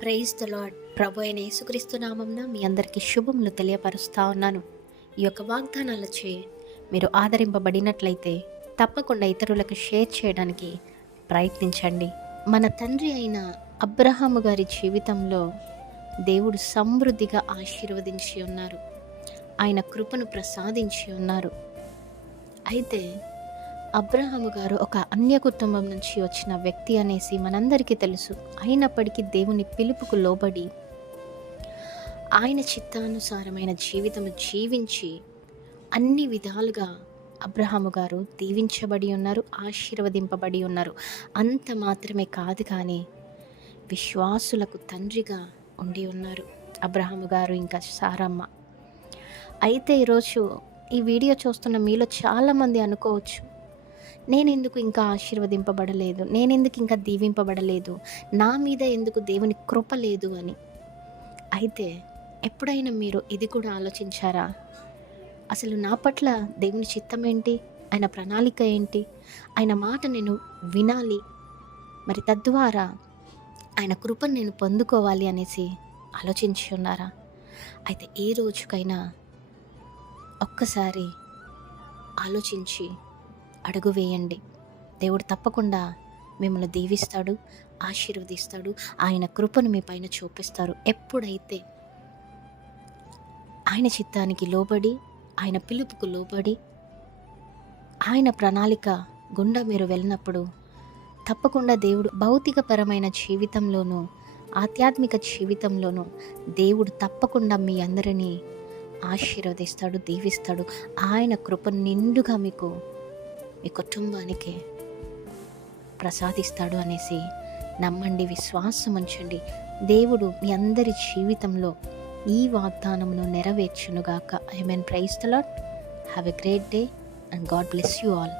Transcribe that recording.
Praise the lord. ప్రభు అయిన యేసుక్రీస్తు నామమున మీ అందరికీ శుభములు తెలియపరుస్తా ఉన్నాను. ఈ యొక్క వాగ్దానాలచే మీరు ఆదరింపబడినట్లయితే తప్పకుండా ఇతరులకు షేర్ చేయడానికి ప్రయత్నించండి. మన తండ్రి అయిన అబ్రహాము గారి జీవితంలో దేవుడు సమృద్ధిగా ఆశీర్వదించి ఉన్నారు. ఆయన కృపను ప్రసాదించి ఉన్నారు. అయితే అబ్రహాము గారు ఒక అన్య కుటుంబం నుంచి వచ్చిన వ్యక్తి అనేసి మనందరికీ తెలుసు. అయినప్పటికీ దేవుని పిలుపుకు లోబడి ఆయన చిత్తానుసారమైన జీవితము జీవించి అన్ని విధాలుగా అబ్రహాము గారు దీవించబడి ఉన్నారు, ఆశీర్వదింపబడి ఉన్నారు. అంత మాత్రమే కాదు, కానీ విశ్వాసులకు తండ్రిగా ఉండి ఉన్నారు అబ్రహాము గారు ఇంకా సారమ్మ. అయితే ఈరోజు ఈ వీడియో చూస్తున్న మీలో చాలామంది అనుకోవచ్చు, నేనెందుకు ఇంకా ఆశీర్వదింపబడలేదు, నేనెందుకు ఇంకా దీవింపబడలేదు, నా మీద ఎందుకు దేవుని కృప లేదు అని. అయితే ఎప్పుడైనా మీరు ఇది కూడా ఆలోచించారా? అసలు నా పట్ల దేవుని చిత్తం ఏంటి, ఆయన ప్రణాళిక ఏంటి, ఆయన మాట నేను వినాలి, మరి తద్వారా ఆయన కృపను నేను పొందుకోవాలి అనేసి ఆలోచించి ఉన్నారా? అయితే ఏ రోజుకైనా ఒక్కసారి ఆలోచించి అడుగు వేయండి. దేవుడు తప్పకుండా మిమ్మల్ని దీవిస్తాడు, ఆశీర్వదిస్తాడు, ఆయన కృపను మీ పైన చూపిస్తారు. ఎప్పుడైతే ఆయన చిత్తానికి లోబడి, ఆయన పిలుపుకు లోబడి, ఆయన ప్రణాళిక గుండా మీరు వెళ్ళినప్పుడు తప్పకుండా దేవుడు భౌతికపరమైన జీవితంలోనూ ఆధ్యాత్మిక జీవితంలోనూ దేవుడు తప్పకుండా మీ అందరినీ ఆశీర్వదిస్తాడు, దీవిస్తాడు. ఆయన కృప నిండుగా మీకు, మీ కుటుంబానికి ప్రసాదిస్తాడు అనేసి నమ్మండి, విశ్వాసం ఉంచండి. దేవుడు మీ అందరి జీవితంలో ఈ వాగ్దానమును నెరవేర్చునుగాక. ఆమేన్. Praise the Lord. Have a great day and God bless you all.